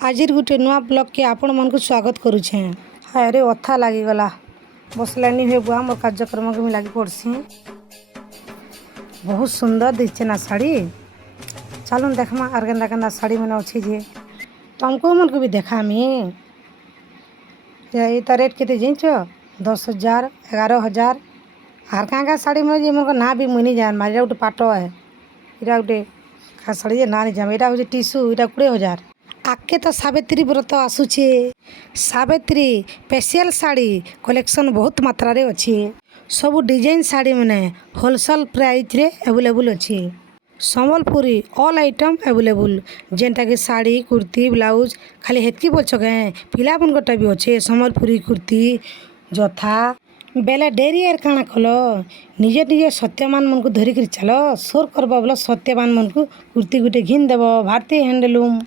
आज गोटे नुआ ब्लॉग के आपण मन को स्वागत करुछे। अरे अथा लगिगला बसलानी हुए बुआ मोर कार्यक्रम के लगी पड़सी। बहुत सुंदर दिखे ना साड़ी। चलो देखमा आर गंदा गंदा साड़ी मैंने अच्छे जे तुमको मन को भी देखा मी रेट के जाइच 10,000 11,000 आर क्या साड़ी मैं जे मन ना भी मुनी जान मारे गोटे पाट है इरा गोटे साड़ी जे ना नहीं जाम यहाँ हूँ टीसू यहाँ 20,000। आके तो सावित्री व्रत आसूचे सावित्री स्पेशल साड़ी कलेक्शन बहुत मात्रा रे अच्छी सब डिजाइन साड़ी मैंने होलसेल प्राइस रे अवेलेबल अच्छी। संबलपुरी ऑल आइटम अवेलेबल जेनटा कि साड़ी कुर्ती ब्लाउज खाली हेतकी बोल छके पिला गोटा भी अच्छे संबलपुरी कुर्ती जथा बेले डेरी आर काଣା कल निजे निजे सत्यमान मन को धरिक चलो सोर करब बोला सत्यमान मन को कुर्ती गुटे घिन देव भारतीय हैंडलूम।